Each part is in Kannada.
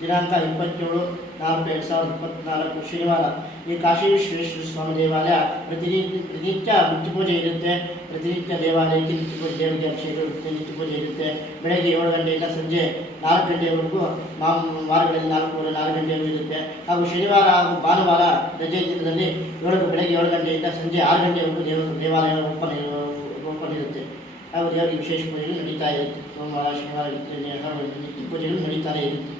ದಿನಾಂಕ 27/4/2024 ಶನಿವಾರ ಈ ಕಾಶಿ ವಿಶ್ವೇಶ್ವರ ಸ್ವಾಮಿ ದೇವಾಲಯ ಪ್ರತಿನಿತ್ಯ ನಿತ್ಯ ಪೂಜೆ ಇರುತ್ತೆ. ಪ್ರತಿನಿತ್ಯ ದೇವಾಲಯಕ್ಕೆ ನಿತ್ಯ ಪೂಜೆ, ದೇವರಿಗೆ ಅಭಿಷೇಕ ಇರುತ್ತೆ, ನಿತ್ಯ ಪೂಜೆ ಇರುತ್ತೆ. ಬೆಳಗ್ಗೆ 7 ಗಂಟೆಯಿಂದ ಸಂಜೆ 4 ಗಂಟೆವರೆಗೂ ವಾರಗಳಲ್ಲಿ 4 ಗಂಟೆವರೆಗೂ ಇರುತ್ತೆ. ಹಾಗೂ ಶನಿವಾರ ಹಾಗೂ ಭಾನುವಾರ ರಜೆ ದಿನದಲ್ಲಿ ಬೆಳಗ್ಗೆ 7 ಗಂಟೆಯಿಂದ ಸಂಜೆ 6 ಗಂಟೆವರೆಗೂ ದೇವಾಲಯ ಓಪನ್ ಇರುತ್ತೆ. ಹಾಗೂ ದೇವರಿಗೆ ವಿಶೇಷ ಪೂಜೆಗಳು ನಡೀತಾ ಇರುತ್ತೆ. ಸೋಮವಾರ ಶನಿವಾರ ನಿತ್ಯ ಪೂಜೆಗಳು ನಡೀತಾನೆ ಇರುತ್ತೆ.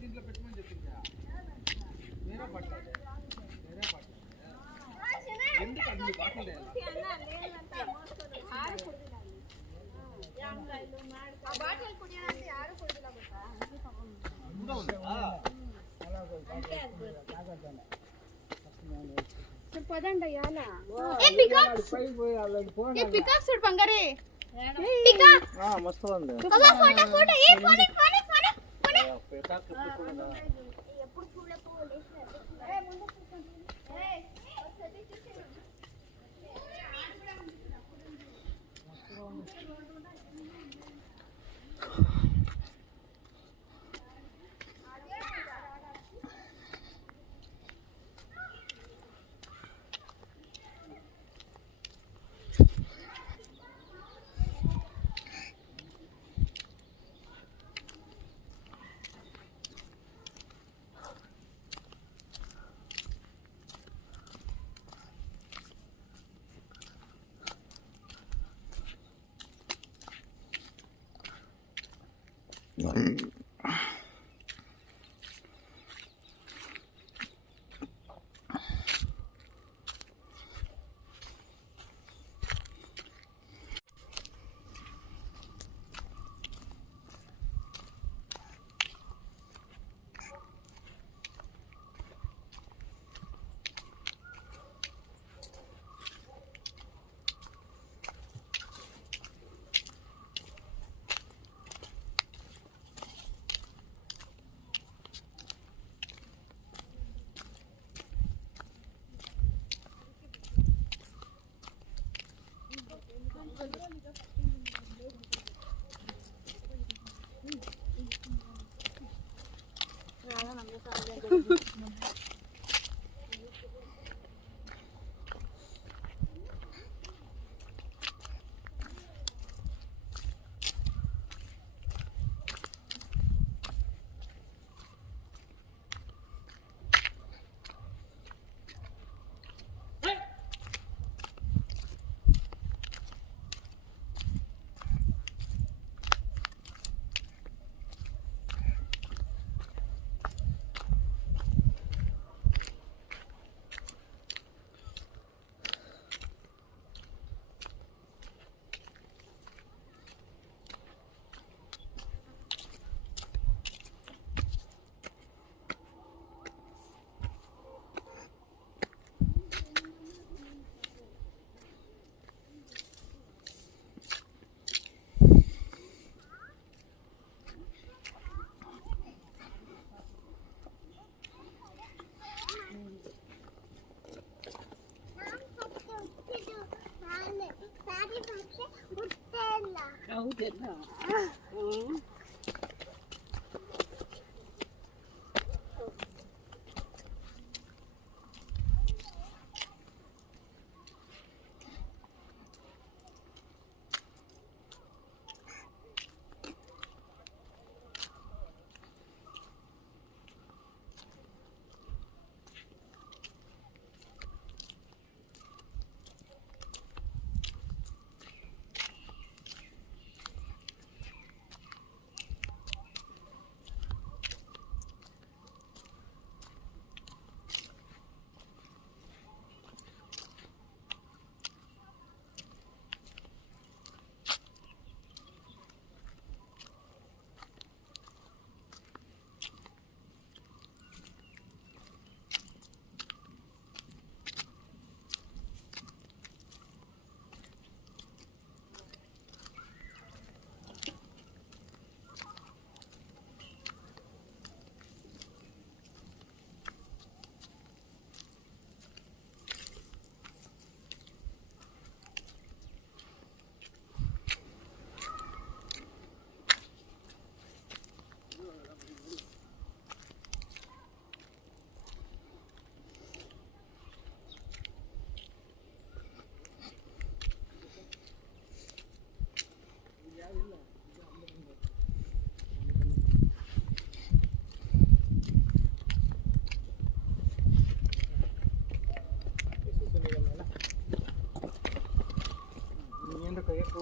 దీంట్లో పెట్టమని చెప్పిందా వేరే పట్టాలి ఎందుకు అన్ని బాటలు పదండి మస్తు ఉంది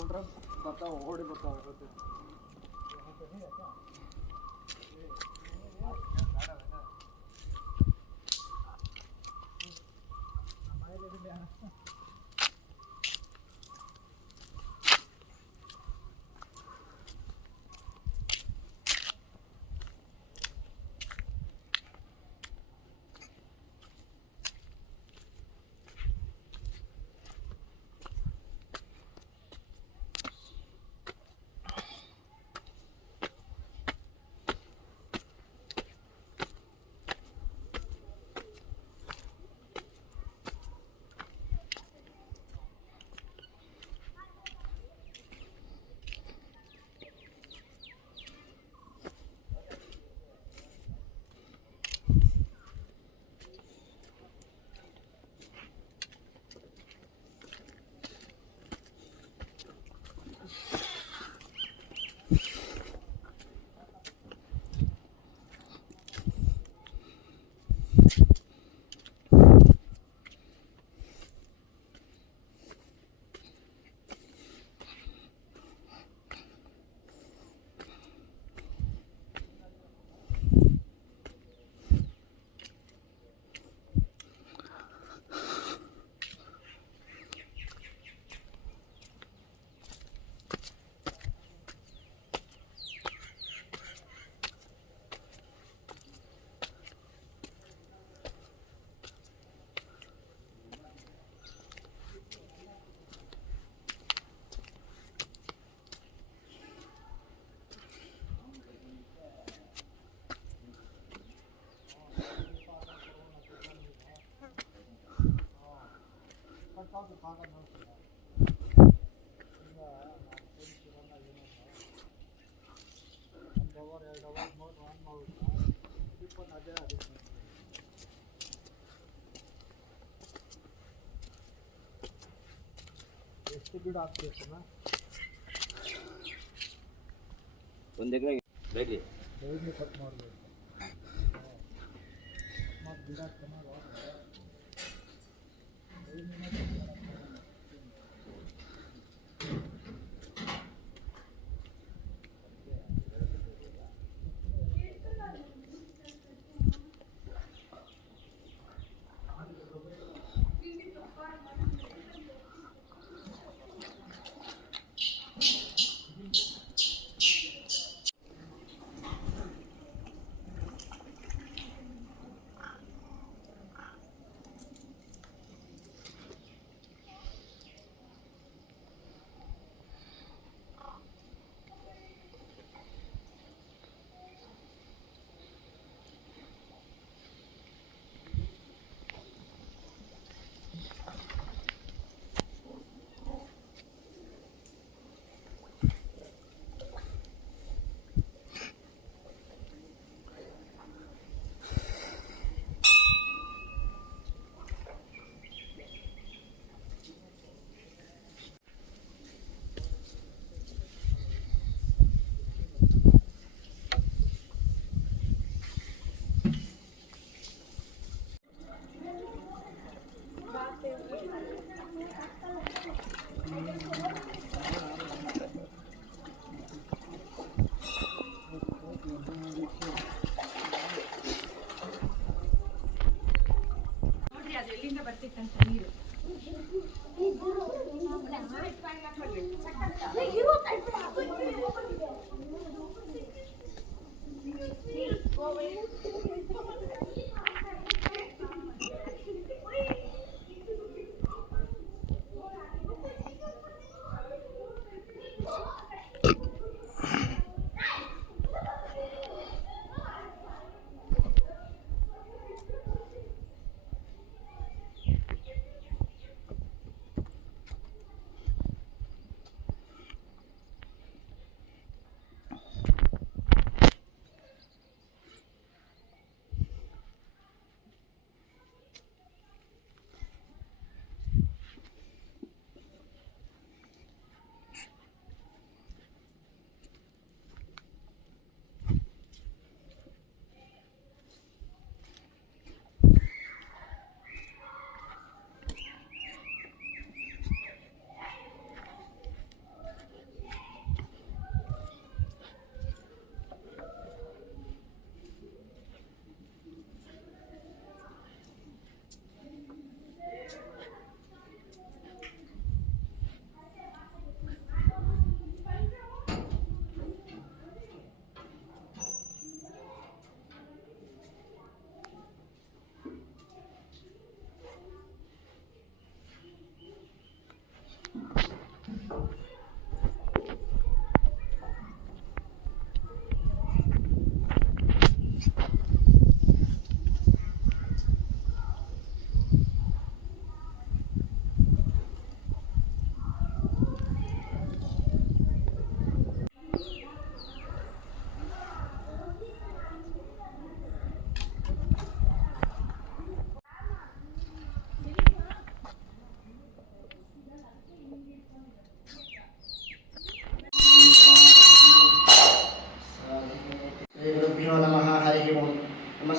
ನೋಡ್ರೆ ಬರ್ತಾವ ಓಡಿ ಬರ್ತಾವ ಎಷ್ಟು ಗಿಡ ಆಗ್ತೈತಲ್ಲ ಒಂದು ಎಕರೆ ಡೈಲಿ ಡೈಲಿ ಕಟ್ ಮಾಡಬೇಕು ಮತ್ತು ಗಿಡ ಚೆನ್ನಾಗಿ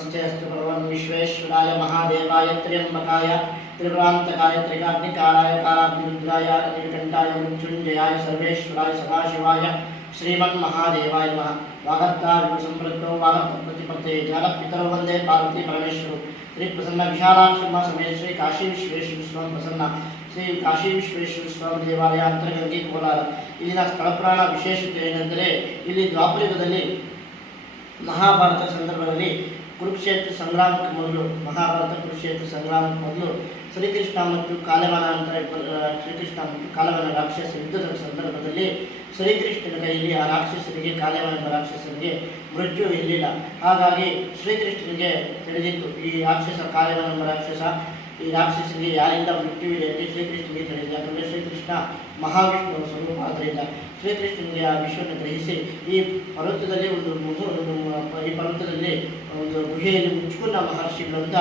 नमस्ते अस्तु भगवान् विश्वेश्वराय महादेवाय त्र्यंबकाय त्रिपुरांतकाय त्रिकाग्निकालाय कालाग्निरुद्राय नीलकंठाय मृत्युंजयाय सर्वेश्वराय सदाशिवाय श्रीमन्महादेवाय नमः। वागर्ताविव संप्रत्तो वागप्रतिपत्ते जगत्पितरौ वन्दे पार्वती परमेश्वरौ। श्री प्रसन्न विशालाक्षी समेत श्री काशी विश्वेश्वर स्वामी प्रसन्न ಶ್ರೀ ಕಾಶಿ ವಿಶ್ವೇಶ್ವರ ಸ್ವಾಮಿ ದೇವಾಲಯ ಅಂತರಗಂಗೆ ಕೋಲಾರ. ಇಲ್ಲಿನ ಸ್ಥಳ ಪುರಾಣ ವಿಶೇಷತೆ ಏನೆಂದರೆ, ಇಲ್ಲಿ ದ್ವಾಪರಯುಗದಲ್ಲಿ ಮಹಾಭಾರತ ಸಂದರ್ಭದಲ್ಲಿ ಕುರುಕ್ಷೇತ್ರ ಸಂಗ್ರಾಮಕ್ಕೆ ಮೊದಲು ಶ್ರೀಕೃಷ್ಣ ಮತ್ತು ಕಾಲವನ ಶ್ರೀಕೃಷ್ಣ ಮತ್ತು ಕಾಲವನ ರಾಕ್ಷಸ ಯುದ್ಧದ ಸಂದರ್ಭದಲ್ಲಿ ಶ್ರೀಕೃಷ್ಣನ ಕೈಯಲ್ಲಿ ಆ ರಾಕ್ಷಸರಿಗೆ ಕಾಲವನ ರಾಕ್ಷಸರಿಗೆ ಮೃತ್ಯು ಇರಲಿಲ್ಲ. ಹಾಗಾಗಿ ಶ್ರೀಕೃಷ್ಣನಿಗೆ ತಿಳಿದಿತ್ತು ಈ ರಾಕ್ಷಸ ಕಾಲವನ ರಾಕ್ಷಸ ಈ ರಾಕ್ಷಸರಿಗೆ ಯಾರಿಂದ ಮೃತ್ಯುವಿದೆ ಅಂತ ಶ್ರೀಕೃಷ್ಣನಿಗೆ ತಿಳಿದಿದೆ. ಯಾಕಂದರೆ ಶ್ರೀಕೃಷ್ಣ ಮಹಾವಿಷ್ಣುವ ಸ್ವರೂಪ. ಆದ್ದರಿಂದ ಶ್ರೀಕೃಷ್ಣನಿಗೆ ಆ ವಿಶ್ವವನ್ನು ಗ್ರಹಿಸಿ ಈ ಪರ್ವತದಲ್ಲಿ ಒಂದು ಗುಹೆಯಲ್ಲಿ ಮುಚ್ಚಿಕೊಂಡ ಮಹರ್ಷಿಗಳಂತ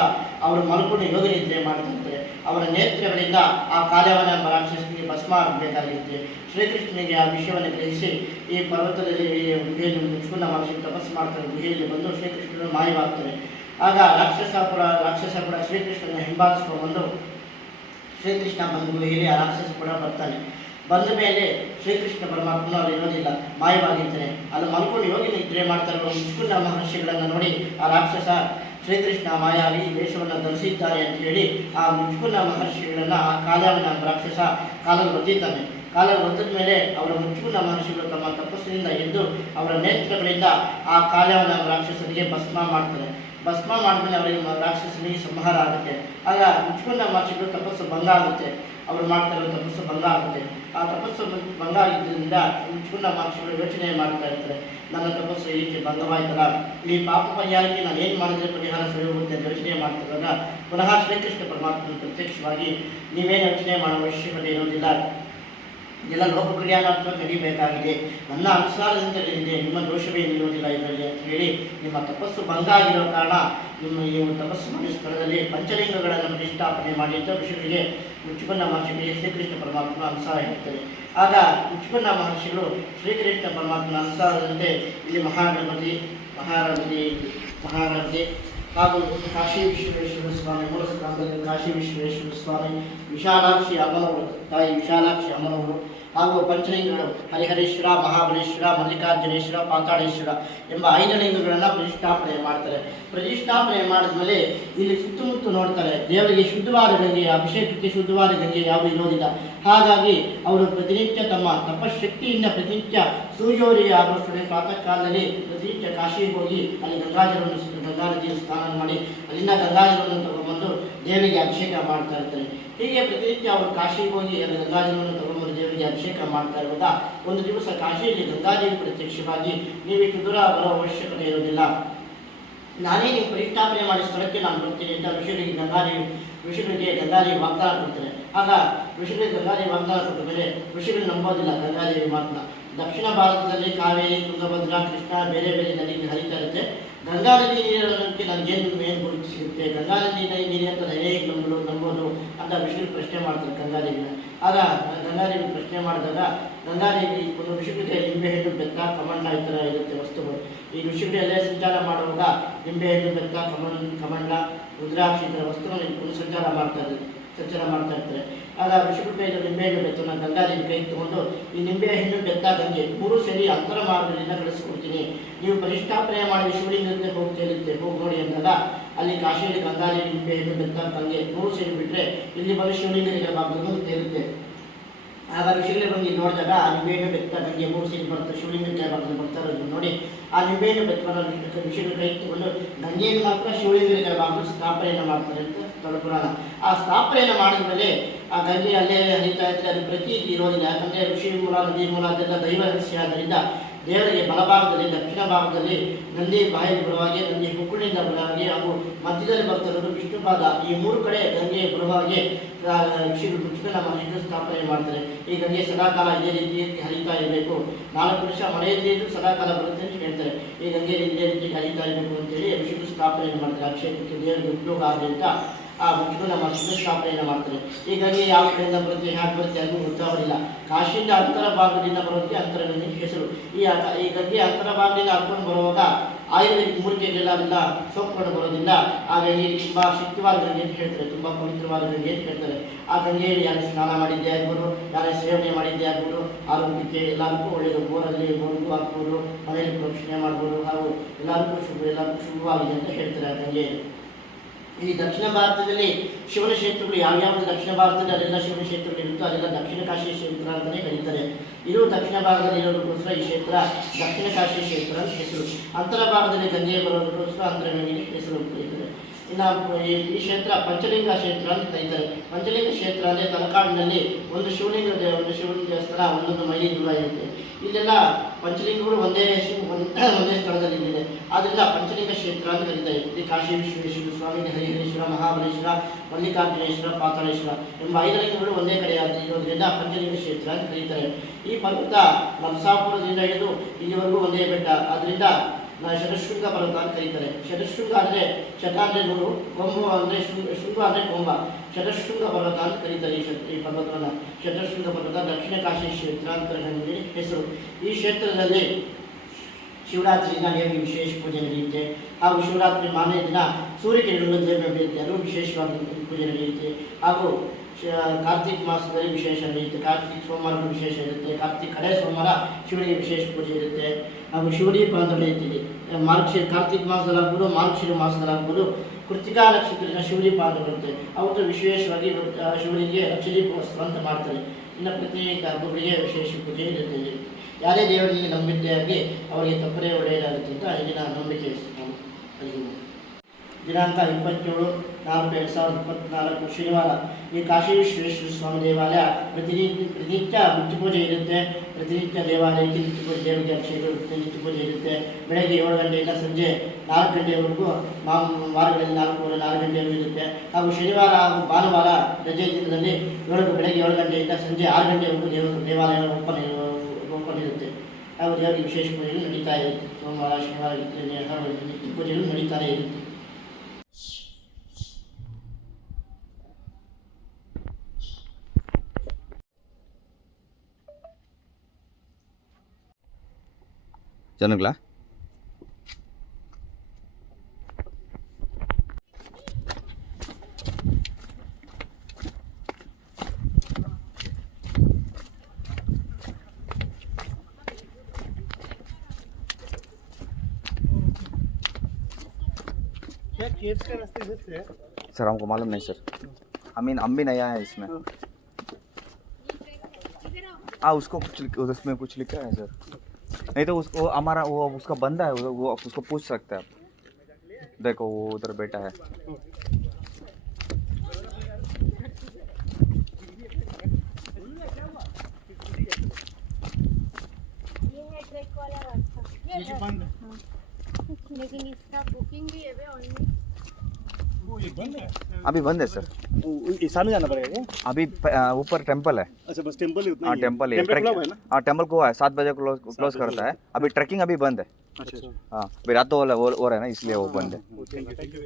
ಅವರು ಮಲ್ಕೊಂಡು ಯೋಗ ನಿದ್ರೆ ಮಾಡ್ತಿರ್ತಾರೆ. ಅವರ ನೇತ್ರಗಳಿಂದ ಆ ಕಾಲವನ ರಾಕ್ಷಸನಿಗೆ ಭಸ್ಮ ಆಗಬೇಕಾಗಿರುತ್ತೆ. ಶ್ರೀಕೃಷ್ಣನಿಗೆ ಆ ವಿಷಯವನ್ನು ಗ್ರಹಿಸಿ ಈ ಪರ್ವತದಲ್ಲಿ ಗುಹೆಯಲ್ಲಿ ಮುಚ್ಚಿಕೊಂಡ ಮಹರ್ಷಿ ತಪಸ್ಸು ಮಾಡ್ತಾರೆ. ಗುಹೆಯಲ್ಲಿ ಬಂದು ಶ್ರೀಕೃಷ್ಣನ ಮಾಯವಾಗ್ತಾರೆ. ಆಗ ರಾಕ್ಷಸ ಕೂಡ ಶ್ರೀಕೃಷ್ಣನ ಹಿಂಬಾಲಿಸ್ಕೊಂಡು ಶ್ರೀಕೃಷ್ಣ ಬಂದು ಗುಹೆಯಲ್ಲಿ ಆ ರಾಕ್ಷಸ ಕೂಡ ಬರ್ತಾನೆ. ಬಂದ ಮೇಲೆ ಶ್ರೀಕೃಷ್ಣ ಪರಮಾತ್ಮನು ಅಲ್ಲಿ ಇರೋದಿಲ್ಲ, ಮಾಯವಾಗಿರ್ತಾನೆ. ಅಲ್ಲಿ ಮಲ್ಕೊಂಡು ಯೋಗಿ ನಿದ್ರೆ ಮಾಡ್ತಾರೆ. ಮುಚ್ಕೊಂಡ ಮಹರ್ಷಿಗಳನ್ನು ನೋಡಿ ಆ ರಾಕ್ಷಸ ಶ್ರೀಕೃಷ್ಣ ಮಾಯಾಗಿ ವೇಷವನ್ನು ಧರಿಸಿದ್ದಾನೆ ಅಂತ ಹೇಳಿ ಆ ಮುಚ್ಕೊಂಡ ಮಹರ್ಷಿಗಳನ್ನು ಆ ಕಾಲವನ ರಾಕ್ಷಸ ಕಾಲಲ್ಲಿ ಒದ್ದಿದ್ದಾನೆ. ಕಾಲಲ್ಲಿ ಒದ್ದ ಮೇಲೆ ಅವರ ಮುಚ್ಕೊಂಡ ಮಹರ್ಷಿಗಳು ತಮ್ಮ ತಪಸ್ಸಿನಿಂದ ಎದ್ದು ಅವರ ನೇತ್ರಗಳಿಂದ ಆ ಕಾಲವನ ರಾಕ್ಷಸನಿಗೆ ಭಸ್ಮ ಮಾಡ್ತಾರೆ. ಭಸ್ಮ ಮಾಡಿದ್ಮೇಲೆ ಅವರಿಗೆ ರಾಕ್ಷಸನಿಗೆ ಸಂಹಾರ ಆಗುತ್ತೆ. ಆಗ ಮುಚ್ಕೊಂಡ ಮಹರ್ಷಿಗಳು ತಪಸ್ಸು ಭಂಗ ಆಗುತ್ತೆ. ಅವರು ಮಾಡ್ತಾ ಇರೋ ತಪಸ್ಸು ಭಂಗ ಆಗುತ್ತೆ. ಆ ತಪಸ್ಸು ಭಂಗ ಆಗಿದ್ದರಿಂದ ಮುಚ್ಕೊಂಡ ಮಹರ್ಷಿಗಳು ಯೋಚನೆ ಮಾಡ್ತಾ ಇರ್ತಾರೆ, ನನ್ನ ತಪಸ್ಸು ಈ ರೀತಿ ಭಂಗವಾಯ್ತಲ್ಲ, ಈ ಪಾಪ ಪರಿಹಾರಕ್ಕೆ ನಾನು ಏನು ಮಾಡಿದ್ರೆ ಪರಿಹಾರ ಸರಿ ಹೋಗುತ್ತೆ ಅಂತ ಯೋಚನೆ ಮಾಡ್ತಿರುವಾಗ ಪುನಃ ಶ್ರೀಕೃಷ್ಣ ಪರಮಾತ್ಮನ ಪ್ರತ್ಯಕ್ಷವಾಗಿ ನೀವೇನು ಯೋಚನೆ ಮಾಡೋ ಅವಶ್ಯಕತೆ ಇರೋದಿಲ್ಲ, ಇದೆಲ್ಲ ಲೋಕ ಕಲ್ಯಾಣಾರ್ಥ ನಡೀಬೇಕಾಗಿದೆ, ನನ್ನ ಅನುಸಾರದಿಂದ ನಡೆದಿದೆ, ನಿಮ್ಮ ದೋಷವೇ ನಿಲ್ಲುವುದಿಲ್ಲ ಇದರಲ್ಲಿ ಅಂತ ಹೇಳಿ ನಿಮ್ಮ ತಪಸ್ಸು ಭಂಗ ಆಗಿರೋ ಕಾರಣ ನೀವು ತಪಸ್ಸು ಮಾಡಿದ ಸ್ಥಳದಲ್ಲಿ ಪಂಚಲಿಂಗಗಳನ್ನು ಪ್ರತಿಷ್ಠಾಪನೆ ಮಾಡಿದ್ದ ಋಷಿಗಳಿಗೆ ಮುಚ್ಚಿಕೊಂಡ ಮಹರ್ಷಿಗಳಿಗೆ ಶ್ರೀಕೃಷ್ಣ ಪರಮಾತ್ಮನ ಅನುಸಾರ ಹೇಳ್ತಾರೆ. ಆಗ ಮುಚ್ಚಿಕೊಂಡ ಮಹರ್ಷಿಗಳು ಶ್ರೀಕೃಷ್ಣ ಪರಮಾತ್ಮನ ಅನುಸಾರದಂತೆ ಇಲ್ಲಿ ಮಹಾರಾಜಿ ಹಾಗೂ ಕಾಶಿ ವಿಶ್ವೇಶ್ವರ ಸ್ವಾಮಿ ಮೂಲ ಸ್ಥಾನದಲ್ಲಿ ಕಾಶಿ ವಿಶ್ವೇಶ್ವರ ಸ್ವಾಮಿ, ವಿಶಾಲಾಕ್ಷಿ ಅಮ್ಮನವರು, ತಾಯಿ ವಿಶಾಲಾಕ್ಷಿ ಅಮ್ಮನವರು ಹಾಗೂ ಪಂಚಲಿಂಗಗಳು ಹರಿಹರೇಶ್ವರ, ಮಹಾಬಲೇಶ್ವರ, ಮಲ್ಲಿಕಾರ್ಜುನೇಶ್ವರ, ಪಾತಾಳೇಶ್ವರ ಎಂಬ 5 ಲಿಂಗಗಳನ್ನು ಪ್ರತಿಷ್ಠಾಪನೆ ಮಾಡ್ತಾರೆ. ಪ್ರತಿಷ್ಠಾಪನೆ ಮಾಡಿದ್ಮೇಲೆ ಇಲ್ಲಿ ಸುತ್ತಮುತ್ತ ನೋಡ್ತಾರೆ, ದೇವರಿಗೆ ಶುದ್ಧವಾದ ಗಂಗೆ, ಅಭಿಷೇಕಕ್ಕೆ ಶುದ್ಧವಾದ ಗಂಗೆ ಯಾವುದೂ ಇರೋದಿಲ್ಲ. ಹಾಗಾಗಿ ಅವರು ಪ್ರತಿನಿತ್ಯ ತಮ್ಮ ತಪಶಕ್ತಿಯಿಂದ ಪ್ರತಿನಿತ್ಯ ಸೂರ್ಯೋದಯ ಆಗುವಷ್ಟೇ ಪ್ರಾತಃ ಕಾಲದಲ್ಲಿ ಪ್ರತಿನಿತ್ಯ ಕಾಶಿಗೆ ಹೋಗಿ ಅಲ್ಲಿ ಗಂಗಾ ನದಿಯಲ್ಲಿ ಸ್ನಾನ ಮಾಡಿ ಅಲ್ಲಿಂದ ಗಂಗಾಜಲವನ್ನು ತಗೊಂಡ್ಬಂದು ದೇವರಿಗೆ ಅಭಿಷೇಕ ಮಾಡ್ತಾ ಇರ್ತಾರೆ. ಹೀಗೆ ಪ್ರತಿನಿತ್ಯ ಅವರು ಕಾಶಿಗೆ ಹೋಗಿ ಅಲ್ಲಿ ಗಂಗಾಜಲವನ್ನು ತಗೊಂಡ್ಬಂದು ದೇವರಿಗೆ ಅಭಿಷೇಕ ಮಾಡ್ತಾ ಇರುವಾಗ ಒಂದು ದಿವಸ ಕಾಶಿಯಲ್ಲಿ ಗಂಗಾದೇವಿ ಪ್ರತ್ಯಕ್ಷವಾಗಿ ನೀವಿಷ್ಟು ದೂರ ಬರೋ ಅವಶ್ಯಕತೆ ಇರೋದಿಲ್ಲ, ನಾನೇ ನೀವು ಪ್ರತಿಷ್ಠಾಪನೆ ಮಾಡಿ ಸ್ಥಳಕ್ಕೆ ನಾನು ಬರ್ತೀನಿ ಅಂತ ಋಷಿಗಳಿಗೆ ಗಂಗಾದೇವಿ ವಾಗ್ದಾನ ಕೊಡ್ತಾರೆ. ಆಗ ಋಷಿಗಳಿಗೆ ಗಂಗಾದೇವಿ ವಾಗ್ದಾನ ಕೊಟ್ಟ ಮೇಲೆ ಋಷಿಗಳು ನಂಬೋದಿಲ್ಲ ಗಂಗಾದೇವಿ ಮಾತನ್ನ. ದಕ್ಷಿಣ ಭಾರತದಲ್ಲಿ ಕಾವೇರಿ, ತುಂಗಭದ್ರಾ, ಕೃಷ್ಣ ಬೇರೆ ಬೇರೆ ನದಿಗೆ ಹರಿತಾ ಇರುತ್ತೆ. ಗಂಗಾ ನದಿ ನೀರಕ್ಕೆ ನನಗೇನು ಗುರುತು ಸಿಗುತ್ತೆ, ಗಂಗಾ ನದಿ ನೀರು ಅಂತ ಹೇಗೆ ನಂಬೋದು ಅಂತ ಋಷಿಗಳು ಪ್ರಶ್ನೆ ಮಾಡ್ತಾರೆ ಗಂಗಾದೇವಿನ. ಆಗ ಗಂಗಾದೇವಿ ಪ್ರಶ್ನೆ ಮಾಡಿದಾಗ ಗಂಗಾದೇವಿ ಒಂದು ಋಷಿಗಳಿಗೆ ನಿಂಬೆಹಣ್ಣು, ಬೆತ್ತ, ಕಮಂಡ ಈ ಥರ ಇರುತ್ತೆ ವಸ್ತುಗಳು. ಈ ಋಷಿಗಳು ಎಲ್ಲೇ ಸಂಚಾರ ಮಾಡುವಾಗ ನಿಂಬೆಹಣ್ಣು, ಬೆತ್ತ, ಕಮಂಡ, ರುದ್ರಾಕ್ಷಿ ಈ ಥರ ವಸ್ತುಗಳನ್ನು ಸಂಚಾರ ಮಾಡ್ತಾ ಇರ್ತಾರೆ. ಆಗ ಋಷಿಗಳ ಕೈಯಲ್ಲಿ ನಿಂಬೆಹಣ್ಣು ಬೆತ್ತನ ಗಂಗಾದೇವಿ ಕೈ ತಗೊಂಡು ಈ ನಿಂಬೆಹಣ್ಣು, ಬೆತ್ತ, ಗಂಗೆ 3 ಸೇರಿ ಅಂತರ ಮಾರ್ಗದಿಂದ ಕಳಿಸ್ಕೊಡ್ತೀನಿ, ನೀವು ಪ್ರತಿಷ್ಠಾಪನೆ ಮಾಡಿ ಶಿವಲಿಂಗಕ್ಕೆ ಹೋಗಿ ನೋಡಿ ಅಂದಾಗ ಅಲ್ಲಿ ಕಾಶಿಯಲ್ಲಿ ಗಂಗಾದೇವಿ ನಿಂಬೆಹಣ್ಣು, ಬೆತ್ತ, ಗಂಗೆ 3 ಸೇರಿ ಬಿಟ್ಟರೆ ಇಲ್ಲಿ ಬಂದು ಶಿವಲಿಂಗಕ್ಕೆ ಬಂದು ತೇರುತ್ತೆ. ಆಗ ಋಷಿಗಳೇ ಬಂದು ನೋಡಿದಾಗ ಆ ನಿಂಬೆಹಣ್ಣು, ಬೆತ್ತ, ಗಂಗೆ 3 ಸೇರಿ ಬರ್ತಾರೆ ಶಿವಲಿಂಗಕ್ಕೆ ಬರ್ತಾರೆ ನೋಡಿ ಆ ನಿಂಬೆಹಣ್ಣು ಬೆತ್ತವನ್ನು ಋಷಿಗಳ ಕೈ ತಗೊಂಡು ಗಂಗೆಯನ್ನು ಮಾತ್ರ ಶಿವಲಿಂಗಕ್ಕೆ ಸ್ಥಾಪನೆಯನ್ನು ಮಾಡ್ತಾರೆ ಅಂತ ಸ್ಥಳ ಪುರಾಣ. ಆ ಸ್ಥಾಪನೆಯನ್ನು ಮಾಡಿದ ಮೇಲೆ ಆ ಗಂಗೆ ಅಲ್ಲೇ ಹರಿತಾ ಇದ್ರೆ ಅದು ಪ್ರತೀತಿ ಇರೋದಿಲ್ಲ. ಯಾಕಂದರೆ ಋಷಿ ಮೂಲ, ನದಿ ಮೂಲ ಅದೆಲ್ಲ ದೈವ ರಹಸ್ಯ ಆದ್ದರಿಂದ ದೇವರಿಗೆ ಬಲಭಾಗದಲ್ಲಿ ದಕ್ಷಿಣ ಭಾಗದಲ್ಲಿ ನಂದಿ ಬಾಯಿಗೆ ಬರುವಾಗೆ, ನಂದಿ ಹುಕ್ಕುಳಿಂದ ಬರುವಾಗೆ ಹಾಗೂ ಮಧ್ಯದಲ್ಲಿ ಬರ್ತಿರೋದು ವಿಷ್ಣುಪಾದ, ಈ 3 ಕಡೆ ಗಂಗೆ ಬರುವಾಗೆ ಋಷಿಗಳು ಮುಚ್ಚಿಕೊಂಡ ಮಹರ್ಷಿಗಳು ಸ್ಥಾಪನೆ ಮಾಡ್ತಾರೆ. ಈ ಗಂಗೆ ಸದಾಕಾಲ ಇದೇ ರೀತಿ ಹರಿತಾ ಇರಬೇಕು, 4 ವರ್ಷ ಮಳೆಯಲ್ಲಿ ಸದಾಕಾಲ ಬರುತ್ತೆ ಅಂತ ಹೇಳ್ತಾರೆ. ಈ ಗಂಗೆ ಇದೇ ರೀತಿ ಹರಿತಾ ಇರಬೇಕು ಅಂತೇಳಿ ಋಷಿಗಳು ಸ್ಥಾಪನೆ ಮಾಡ್ತಾರೆ. ಅಭಿಷೇಕಕ್ಕೆ ದೇವರಿಗೆ ಉಪಯೋಗ ಆಗಲಿ ಅಂತ ಆ ಮುಚ್ಚಿಕೊಂಡ ಮಹರ್ಷಿಗಳು ಸ್ಥಾಪನೆಯನ್ನು ಮಾಡ್ತಾರೆ. ಈ ಗಂಗೆ ಯಾವ ಕಡೆಯಿಂದ ಬರುತ್ತೆ, ಹ್ಯಾಕೆ ಬರುತ್ತೆ ಅದನ್ನು ಗೊತ್ತಾಗೋದಿಲ್ಲ. ಕಾಶಿಯಿಂದ ಅಂತರ ಭಾಗದಿಂದ ಬರೋದಕ್ಕೆ ಅಂತರಗಂಗೆ ಹೆಸರು. ಈ ಗಂಗೆ ಅಂತರ ಭಾಗದಿಂದ ಹಾಕೊಂಡು ಬರುವಾಗ ಆಯುರ್ವೇದಿಕ್ ಮೂಲಿಕೆಗಳೆಲ್ಲ ಅದನ್ನ ಸೋಪ್ಕೊಂಡು ಬರೋದ್ರಿಂದ ಆ ಗಂಗೆಯಲ್ಲಿ ತುಂಬ ಶಕ್ತಿವಾದ ಗಂಗೆ ಅಂತ ಹೇಳ್ತಾರೆ, ತುಂಬ ಪವಿತ್ರವಾದ ಗಂಗೆ ಅಂತ ಹೇಳ್ತಾರೆ. ಆ ಗಂಗೆಯಲ್ಲಿ ಯಾರು ಸ್ನಾನ ಮಾಡಿದ್ದೇ ಆಗ್ಬೋದು, ಯಾರೇ ಸೇವನೆ ಮಾಡಿದ್ದೇ ಆಗ್ಬೋದು, ಆರೋಗ್ಯಕ್ಕೆ ಎಲ್ಲರಿಗೂ ಒಳ್ಳೆಯದು. ಬೋರಲ್ಲಿ ಬೋರ್ಗೂ ಹಾಕ್ಬೋದು, ಮನೆಯಲ್ಲಿ ಪ್ರೋಕ್ಷಣೆ ಮಾಡ್ಬೋದು, ಹಾಗೂ ಎಲ್ಲರಿಗೂ ಶುಭವಾಗಿದೆ ಅಂತ ಹೇಳ್ತಾರೆ ಆ ಗಂಗೆ. ಈ ದಕ್ಷಿಣ ಭಾರತದಲ್ಲಿ ಶಿವನ ಕ್ಷೇತ್ರಗಳು ಯಾವ್ಯಾವ ದಕ್ಷಿಣ ಭಾರತದಲ್ಲಿ ಅದೆಲ್ಲ ಶಿವನ ಕ್ಷೇತ್ರಗಳು ಇರುತ್ತೋ ಅದೆಲ್ಲ ದಕ್ಷಿಣ ಕಾಶಿ ಕ್ಷೇತ್ರ ಅಂತಲೇ ಕರೀತಾರೆ. ಇದು ದಕ್ಷಿಣ ಭಾಗದಲ್ಲಿ ಇರೋದಕ್ಕೋಸ್ಕರ ಈ ಕ್ಷೇತ್ರ ದಕ್ಷಿಣ ಕಾಶಿ ಕ್ಷೇತ್ರ ಅಂತ ಹೆಸರು. ಅಂತರ ಭಾಗದಲ್ಲಿ ಗಂಗೆ ಬರೋದಕ್ಕೋಸ್ಕರ ಅಂತರಗಂಗೆಗೆ ಹೆಸರು ಕರೀತಾರೆ. ಇನ್ನು ಈ ಕ್ಷೇತ್ರ ಪಂಚಲಿಂಗ ಕ್ಷೇತ್ರ ಅಂತ ಕರೀತಾರೆ. ಪಂಚಲಿಂಗ ಕ್ಷೇತ್ರ ಅಂದರೆ ತಲಕಾಡಿನಲ್ಲಿ ಒಂದು ಶಿವಲಿಂಗ ದೇವಸ್ಥಾನ ಒಂದೊಂದು ಮೈಲಿ ದೂರ ಇರುತ್ತೆ. ಇಲ್ಲೆಲ್ಲ ಪಂಚಲಿಂಗಗಳು ಒಂದೇ ಸ್ಥಳದಲ್ಲಿ ಇದೆ, ಆದ್ದರಿಂದ ಪಂಚಲಿಂಗ ಕ್ಷೇತ್ರ ಅಂತ ಕರೀತಾರೆ. ಇಲ್ಲಿ ಕಾಶಿ ವಿಶ್ವೇಶ್ವರ ಸ್ವಾಮಿ, ಹರಿಹರೇಶ್ವರ, ಮಹಾಬಲೇಶ್ವರ, ಮಲ್ಲಿಕಾರ್ಜುನೇಶ್ವರ, ಪಾತಾಳೇಶ್ವರ ಎಂಬ 5 ಲಿಂಗಗಳು ಒಂದೇ ಕಡೆಯಾದ ಇರೋದ್ರಿಂದ ಪಂಚಲಿಂಗ ಕ್ಷೇತ್ರ ಅಂತ ಕರೀತಾರೆ. ಈ ಪರ್ವತ ನರಸಾಪುರದಿಂದ ಹಿಡಿದು ಇಲ್ಲಿವರೆಗೂ ಒಂದೇ ಬೆಟ್ಟ, ಆದ್ದರಿಂದ ಶತಶೃಂಗ ಪರ್ವತ ಅಂತ ಕರೀತಾರೆ. ಶತಶೃಂಗ ಅಂದರೆ ಶತ ಅಂದರೆ 100, ಕೊಂಬು ಅಂದರೆ ಶೃಂಗ ಅಂದರೆ ಕೊಂಬ, ಶತಶೃಂಗ ಪರ್ವತ ಅಂತ ಕರೀತಾರೆ ಈ ಪರ್ವತವನ್ನು. ಶತಶೃಂಗ ಪರ್ವತ ದಕ್ಷಿಣ ಕಾಶಿ ಕ್ಷೇತ್ರ ಅಂತ ಹೆಸರು. ಈ ಕ್ಷೇತ್ರದಲ್ಲಿ ಶಿವರಾತ್ರಿ ದಿನ ದೇವರಿಗೆ ವಿಶೇಷ ಪೂಜೆ ನಡೆಯುತ್ತೆ, ಹಾಗೂ ಶಿವರಾತ್ರಿ ಮಾರನೇ ದಿನ ಸೂರ್ಯಕಿರಣಗಳು ದೇವರ ಬೆಳೆಯುತ್ತೆ, ಅದು ವಿಶೇಷವಾದ ಪೂಜೆ ನಡೆಯುತ್ತೆ. ಹಾಗೂ ಕಾರ್ತಿಕ್ ಮಾಸದಲ್ಲಿ ವಿಶೇಷ ನಡೆಯುತ್ತೆ, ಕಾರ್ತಿಕ್ ಸೋಮವಾರ ವಿಶೇಷ ಇರುತ್ತೆ, ಕಾರ್ತಿಕ್ ಕಡೆ ಸೋಮವಾರ ಶಿವನಿಗೆ ವಿಶೇಷ ಪೂಜೆ ಇರುತ್ತೆ. ಹಾಗೂ ಶಿವದೀಪ ಅಂತ ನಡೆಯುತ್ತಿದೆ. ಕಾರ್ತಿಕ್ ಮಾಸದಲ್ಲಾಗ್ಬೋದು, ಮಾರ್ಗಶಿರ ಮಾಸದಲ್ಲಾಗ್ಬೋದು, ಕೃತಿಕಾ ನಕ್ಷತ್ರದಿಂದ ಶಿವದೀಪ ಅಂತ ಬರುತ್ತೆ. ಅವತ್ತು ವಿಶೇಷವಾಗಿ ಶಿವನಿಗೆ ಲಕ್ಷದೀಪೋತ್ಸವ ಅಂತ ಮಾಡ್ತಾರೆ. ಇನ್ನು ಪ್ರತಿ ಹಬ್ಬಗಳಿಗೆ ವಿಶೇಷ ಪೂಜೆ ಇರುತ್ತೆ. ಯಾರೇ ದೇವರಲ್ಲಿ ನಂಬಿಕೆಯಾಗಿ ಅವರಿಗೆ ತಪ್ಪದೇ ಒಳ್ಳೆಯದಾಗುತ್ತೆ ಅಂತ ಇಲ್ಲಿನ ನಂಬಿಕೆ. ದಿನಾಂಕ 27/4/2024 ಶನಿವಾರ ಈ ಕಾಶಿ ವಿಶ್ವೇಶ್ವರ ಸ್ವಾಮಿ ದೇವಾಲಯ ಪ್ರತಿನಿತ್ಯ ನಿತ್ಯ ಪೂಜೆ ಇರುತ್ತೆ. ಪ್ರತಿನಿತ್ಯ ದೇವಾಲಯಕ್ಕೆ ನಿತ್ಯ ಪೂಜೆ, ದೇವರಿಗೆ ಅಭಿಷೇಕ ಇರುತ್ತೆ, ನಿತ್ಯ ಪೂಜೆ ಇರುತ್ತೆ. ಬೆಳಗ್ಗೆ 7 ಗಂಟೆಯಿಂದ ಸಂಜೆ 4 ಗಂಟೆವರೆಗೂ, ವಾರಗಳಲ್ಲಿ 4 ಗಂಟೆವರೆಗೂ ಇರುತ್ತೆ. ಹಾಗೂ ಶನಿವಾರ ಹಾಗೂ ಭಾನುವಾರ ರಜೆ ದಿನದಲ್ಲಿ ಬೆಳಗ್ಗೆ 7 ಗಂಟೆಯಿಂದ ಸಂಜೆ 6 ಗಂಟೆವರೆಗೂ ದೇವಾಲಯ ಓಪನ್ ಇರುತ್ತೆ. ಹಾಗೂ ದೇವರಿಗೆ ವಿಶೇಷ ಪೂಜೆಗಳು ನಡೀತಾ ಇರುತ್ತೆ. ಸೋಮವಾರ, ಶನಿವಾರ ನಿತ್ಯ ಪೂಜೆಗಳು ನಡೀತಾನೆ ಇರುತ್ತೆ. ಜನಗಳಾ क्या खेत का रास्ते से? सर हमको मालूम नहीं सर, हम भी नया है इसमें। हाँ उसको उसमें कुछ लिखा है सर, नहीं तो उसको हमारा वो उसका बंदा है, वो उसको पूछ सकते हैं आप। देखो वो उधर बैठा है। ये है ट्रैक वाला रास्ता, ये बंद है। लेकिन इसका बुकिंग भी है ऑनलाइन। वो ये बंद है, अभी बंद है सर। वो सामने जाना पड़ेगा क्या? अभी ऊपर टेंपल है। अच्छा बस टेंपल ही उतना हाँ ही टेंपल है। टेंपल खुला हुआ है ना? हाँ टेंपल को है 7 बजे क्लोज करता है। अभी ट्रैकिंग अभी बंद है। अच्छा अच्छा, हाँ अभी रात हो रहा है ना, इसलिए वो बंद है। Thank you.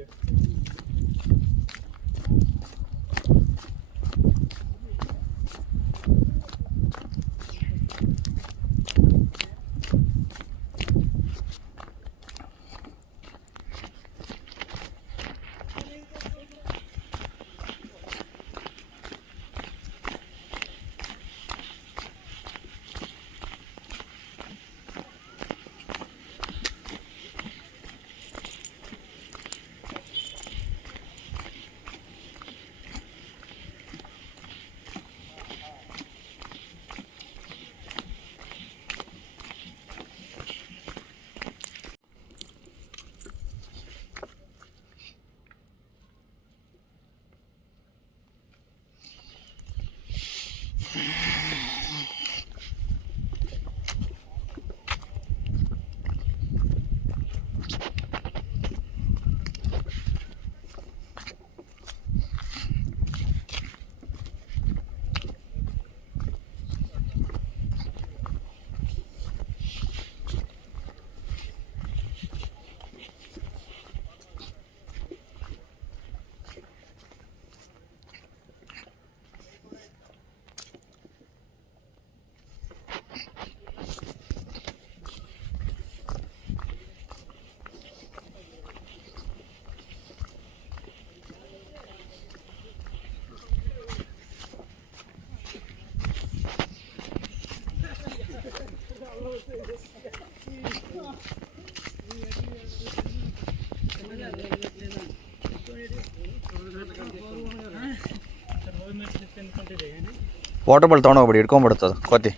ವಾಟರ್ ಬಾಲ್ ತೊಗೊಂಡೋಗ್ಬಿಡಿ, ಇಟ್ಕೊಂಡ್ಬಿಡುತ್ತದು ಕೋತಿ.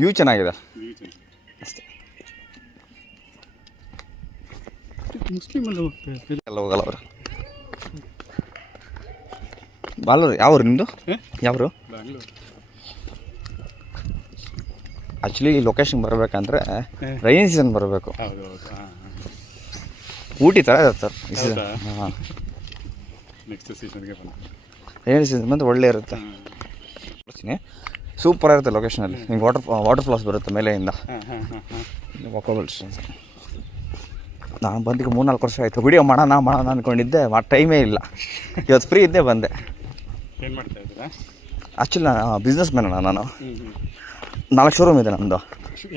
ವ್ಯೂ ಚೆನ್ನಾಗಿದೆ ಅಷ್ಟೇ. ಮುಸ್ಲಿಮ್ ಎಲ್ಲ ಹೋಗಲ್ಲ ಅವರು. ಬಾಲೂರು ಯಾವ್ರು ನಿಮ್ಮದು? ಯಾವರು? ಆ್ಯಕ್ಚುಲಿ ಲೊಕೇಶನ್ ಬರಬೇಕಂದ್ರೆ ರೈನಿ ಸೀಸನ್ ಬರಬೇಕು. ಊಟಿ ಥರ ಇದೆ ಸರ್ ಈ ಸೀಸನ್. ಹಾಂ, ನೆಕ್ಸ್ಟ್ ಸೀಸನ್ಗೆ ರೈನಿ ಸೀಸನ್ ಬಂದು ಒಳ್ಳೆ ಇರುತ್ತೆ. ಸೂಪರ್ ಇರುತ್ತೆ ಲೊಕೇಶನಲ್ಲಿ. ಹಿಂಗೆ ವಾಟರ್ ಫಾಲ್ಸ್ ಬರುತ್ತೆ ಮೇಲೆಯಿಂದ, ವಾಕಬಲ್ ಡಿಸ್ಟೆನ್ಸ್. ನಾನು ಬಂದಿಗೆ 3-4 ವರ್ಷ ಆಯಿತು. ವಿಡಿಯೋ ಮಾಡೋಣ ಅಂದ್ಕೊಂಡಿದ್ದೆ, ಟೈಮೇ ಇಲ್ಲ. ಇವತ್ತು ಫ್ರೀ ಇದ್ದೇ ಬಂದೆ. ಏನು ಮಾಡ್ತಾ ಇದ್ದೀರಾ? ಆ್ಯಕ್ಚುಲಿ ನಾನು ಬಿಸ್ನೆಸ್ ಮ್ಯಾನ್ ಅಣ್ಣ. ನಾನು 4 ಶೋರೂಮ್ ಇದೆ ನಮ್ಮದು.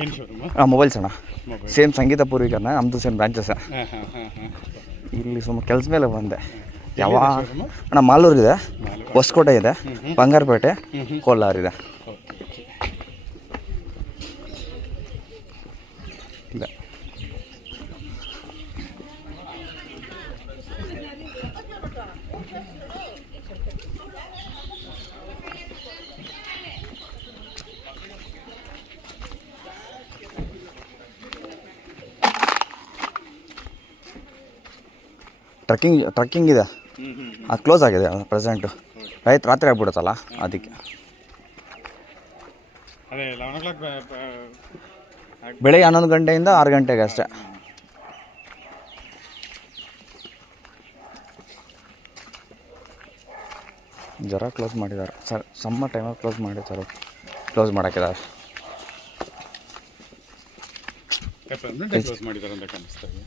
ಏನು ಶೋರೂಮು? ಮೊಬೈಲ್ಸ್ ಅಣ್ಣ. ಸೇಮ್ ಸಂಗೀತ ಪೂರ್ವಿಕರಣ, ನಮ್ಮದು ಸೇಮ್ ಬ್ರಾಂಚಸ್. ಇಲ್ಲಿ ಸುಮ್ಮನೆ ಕೆಲಸ ಮೇಲೆ ಬಂದೆ. ಯಾವಾಗ ಅಣ್ಣ ಮಾಲೂರಿದೆ, ಹೊಸಕೋಟೆ ಇದೆ, ಬಂಗಾರಪೇಟೆ, ಕೋಲಾರ ಇದೆ. ಇಲ್ಲ ಟ್ರಕ್ಕಿಂಗ್ ಇದೆ, ಅದು ಕ್ಲೋಸ್ ಆಗಿದೆ ಪ್ರೆಸೆಂಟು. ರಾತ್ರಿ ಆಗ್ಬಿಡುತ್ತಲ್ಲ ಅದಕ್ಕೆ. ಅದೇ 11 o'clock ಬೆಳಗ್ಗೆ 11 ಗಂಟೆಯಿಂದ 6 ಗಂಟೆಗೆ ಅಷ್ಟೇ. ಜರ ಕ್ಲೋಸ್ ಮಾಡಿದ್ದಾರೆ ಸರ್, ಸಮ್ಮ ಟೈಮಾಗಿ ಕ್ಲೋಸ್ ಮಾಡಿದ್ದಾರೆ, ಕ್ಲೋಸ್ ಮಾಡೋಕ್ಕಿದ್ದಾರೆ. ಕ್ಲೋಸ್ ಮಾಡಿದ್ದಾರೆ ಅಂತ ಕಾಣಿಸ್ತಾ ಇದೆ.